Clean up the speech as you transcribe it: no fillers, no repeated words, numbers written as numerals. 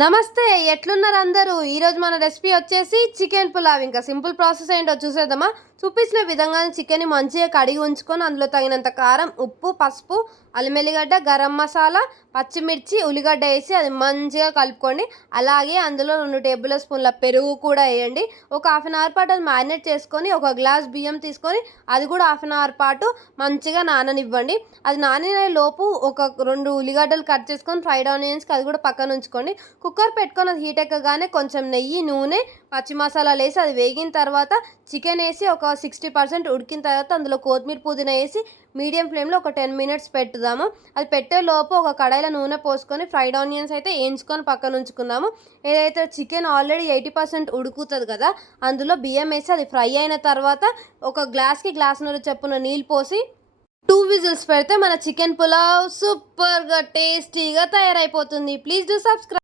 నమస్తే, ఎట్లున్నారు అందరూ? ఈరోజు మన రెసిపీ వచ్చేసి చికెన్ పులావ్. ఇంకా సింపుల్ ప్రాసెస్ ఏంటో చూసేద్దామా? చూపించిన విధంగానే చికెన్ని మంచిగా కడిగి ఉంచుకొని అందులో తగినంత కారం, ఉప్పు, పసుపు, అల్లం ఎల్లిగడ్డ, గరం మసాలా, పచ్చిమిర్చి, ఉల్లిగడ్డ వేసి అది మంచిగా కలుపుకోండి. అలాగే అందులో 2 టేబుల్ స్పూన్ల పెరుగు కూడా వేయండి. ఒక హాఫ్ అన్ అవర్ పాటు అది మ్యారినేట్ చేసుకొని ఒక గ్లాస్ బియ్యం తీసుకొని అది కూడా హాఫ్ అన్ అవర్ పాటు మంచిగా నాననివ్వండి. అది నానిన లోపు ఒక 2 ఉల్లిగడ్డలు కట్ చేసుకొని ఫ్రైడ్ ఆనియన్స్కి అది కూడా పక్కన ఉంచుకోండి. కుక్కర్ పెట్టుకొని అది హీట్ ఎక్కగానే కొంచెం నెయ్యి, నూనె, పచ్చి మసాలాలు వేసి అది వేగిన తర్వాత చికెన్ వేసి ఒక 60% ఉడికిన తర్వాత అందులో కొత్తిమీర, పుదీనా వేసి మీడియం ఫ్లేమ్లో ఒక 10 మినిట్స్ పెట్టుదాము. అది పెట్టే లోపు ఒక కడాయిలో నూనె పోసుకొని ఫ్రైడ్ ఆనియన్స్ అయితే వేయించుకొని పక్కన ఉంచుకుందాము. ఏదైతే చికెన్ ఆల్రెడీ 80% ఉడుకుతుంది కదా, అందులో బియ్యం వేసి అది ఫ్రై అయిన తర్వాత ఒక గ్లాస్కి గ్లాసున్నర చొప్పున నీళ్ళు పోసి 2 విజిల్స్ పెడితే మన చికెన్ పులావ్ సూపర్గా టేస్టీగా తయారైపోతుంది. Please do subscribe.